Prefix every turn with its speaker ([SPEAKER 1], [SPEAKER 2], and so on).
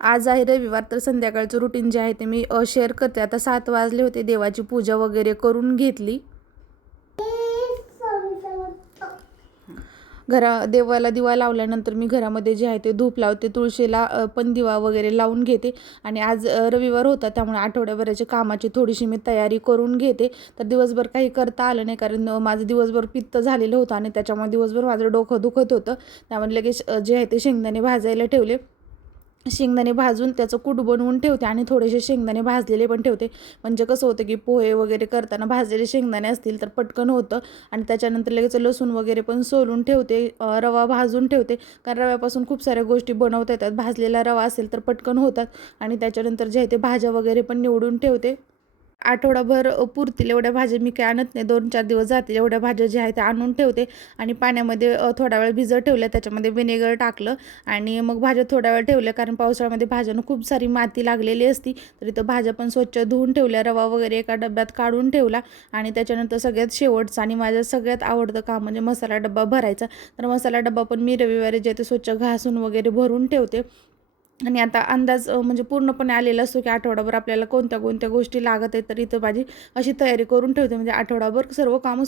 [SPEAKER 1] आज आहे रविवार तर संध्याकाळचं रुटीन जे आहे ते मी शेअर करते. आता सात वाजले होते देवाची पूजा वगैरे करून घेतली. घरा देवाला दिवा लावल्यानंतर मी घरामध्ये जे आहे ते धूप लावते तुळशीला पण दिवा वगैरे लावून घेते. आणि आज रविवार होता त्यामुळे आठवड्याभराच्या कामाची थोडीशी मी तयारी करून घेते. तर दिवसभर काही करता आलं नाही कारण माझं दिवसभर पित्त झालेलं होतं आणि त्याच्यामुळे दिवसभर माझं डोकं दुखत होतं. त्यामुळे लगेच जे आहे ते शेंगदाणे भाजायला ठेवले. शेंगदाणे भाजून त्याचं कूट बनवून ठेवते आणि थोडेसे शेंगदाणे भाजलेले पण ठेवते. म्हणजे कसं होतं की पोहे वगैरे करताना भाजलेले शेंगदाणे असतील तर पटकन होतं आणि त्याच्यानंतर लगेच लसूण वगैरे पण सोलून ठेवते रवा भाजून ठेवते. कारण रव्यापासून खूप साऱ्या गोष्टी बनवता येतात. भाजलेला रवा असेल तर पटकन होतात आणि त्याच्यानंतर जे आहे ते भाज्या वगैरे पण निवडून ठेवते. आठवडाभर पुरतील एवढ्या भाज्या मी काही आणत नाही. दोन चार दिवस जातील एवढ्या भाज्या ज्या आहेत त्या आणून ठेवते आणि पाण्यामध्ये थोडा वेळ भिजत ठेवल्या. त्याच्यामध्ये विनेगर टाकलं आणि मग भाज्या थोडा वेळ ठेवल्या. कारण पावसाळ्यामध्ये भाज्यांना खूप सारी माती लागलेली असती. तर इथं भाज्या पण स्वच्छ धुवून ठेवल्या. रवा वगैरे एका डब्यात काढून ठेवला आणि त्याच्यानंतर सगळ्यात शेवटचं आणि माझं सगळ्यात आवडतं काम म्हणजे मसाला डब्बा भरायचा. तर मसाला डब्बा पण मी रविवारी जे ते स्वच्छ घासून वगैरे भरून ठेवते. आणि आता अंदाज म्हणजे पूर्णपणे आलेला असतो की आठवडाभर आपल्याला कोणत्या कोणत्या गोष्टी लागत आहेत तर इथं माझी अशी तयारी करून ठेवते. म्हणजे आठवडाभर सर्व कामं